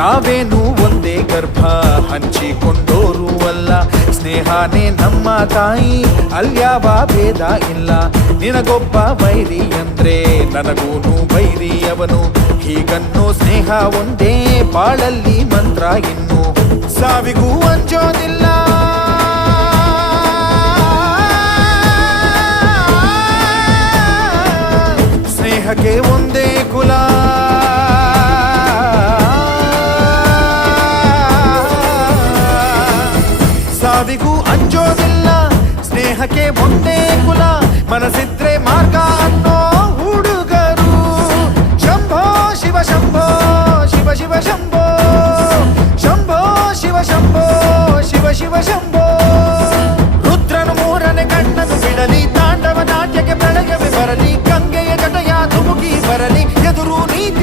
ನಾವೇನು ಒಂದೇ ಗರ್ಭ ಹಂಚಿಕೊಂಡೋರು ಅಲ್ಲ, ಸ್ನೇಹನೇ ನಮ್ಮ ತಾಯಿ ಅಲ್ಯಾವ ಭೇದ ಇಲ್ಲ. ನಿನಗೊಬ್ಬ ಬೈರಿ ಅಂದ್ರೆ ನನಗೂನು ಬೈರಿ ಅವನು, ಹೀಗನ್ನೋ ಸ್ನೇಹ ಒಂದೇ ಬಾಳಲ್ಲಿ ಮಂತ್ರ. ಇನ್ನು ಸಾವಿಗೂ ಅಂಜೋದಿಲ್ಲ, ಸ್ನೇಹಕ್ಕೆ ಒಂದೇ ಕುಲ.